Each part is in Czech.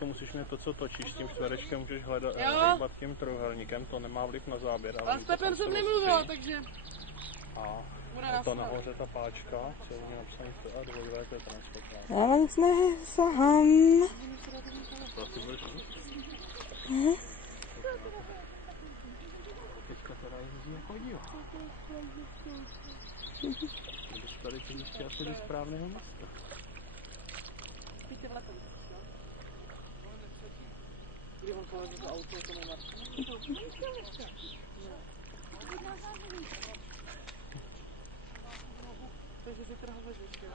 Teďko musíš mít to, co točíš, s tím čtverečkem můžeš hýbat tím trojúhelníkem, to nemá vliv na záběr. Ale s Pepem jsem nemluvila, takže... A to nahoře ta páčka, co je napsané a dvojové, to je transfokál. Já na nic nesahám. To asi budeš teďka teda jezdí jako díl. Kdybych tady ty místě asi do správného místa. Kdy on kolem za auto, to nemá. Takže si trhá ve žeštěl.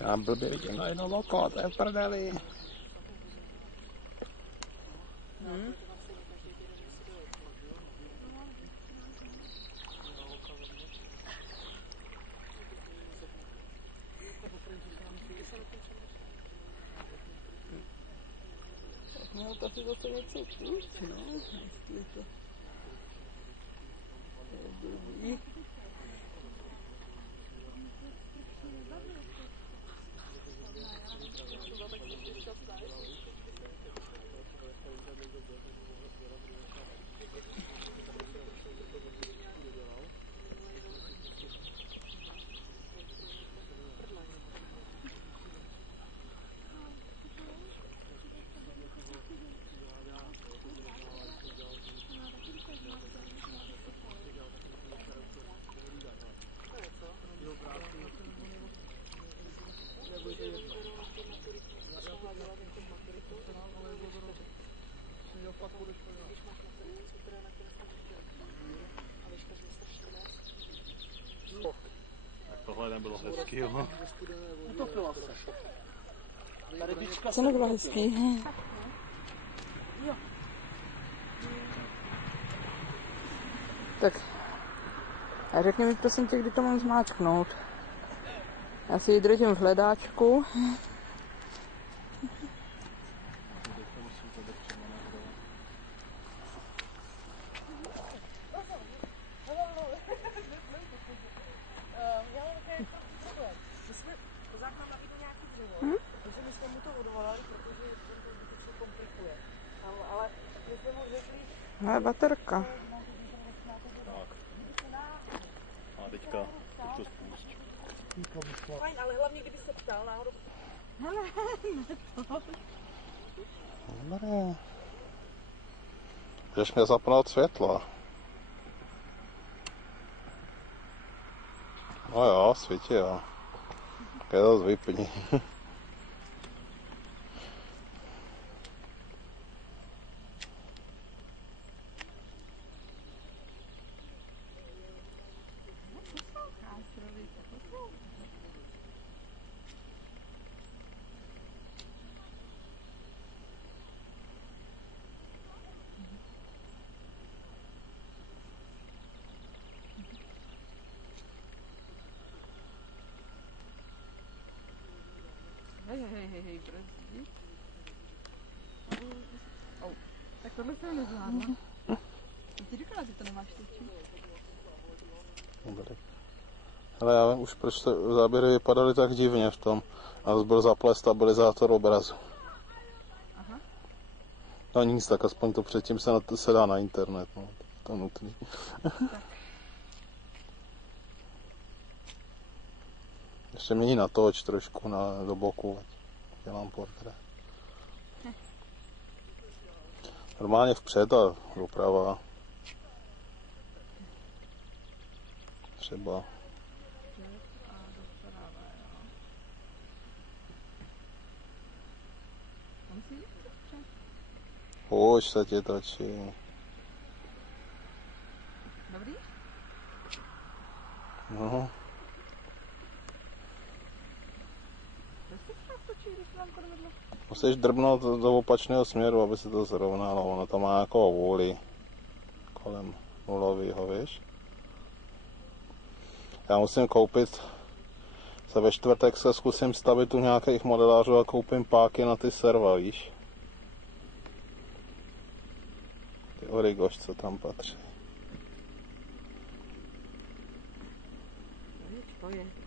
Já blbě vidím na jedno oko, to je v prdeli. No to si zase něco půjď, no, jestli to... To je blbý. Tohle nebylo hezký, jo. Utopila se. Ta rybička Co nebylo hezký? Tak, a řekni mi prosím tě, kdy to mám zmáčknout. Já si ji držím v hledáčku. No je baterka. Tak. A teďka už to spust. Fajn, ale hlavně kdyby se ptal náhodou. Dobré. Můžeš mě zapnout světlo. No jo, svítí jo. Tak je to vypni. Hej, brzdí. Tak tohle jsem nezvládla. Ty říkala, že to nemáš točit. Dobrý. Ale já vím už, proč záběry vypadaly tak divně v tom. A byl zaplé stabilizátor obrazu. Aha. No nic, tak aspoň to předtím se dá na internet. No. To je nutný. Ještě mění natoč trošku do boku, ať dělám portrét. Normálně vpřed a doprava. Třeba. Už se ti točí. Dobrý? No. Musíš drbnout do opačného směru, aby se to zrovnalo. Ono to má jako vůli kolem nulovýho, víš? Já musím koupit, se ve čtvrtek se zkusím stavit u nějakých modelářů a koupím páky na ty serva, víš? Ty origoš, co tam patří. To je.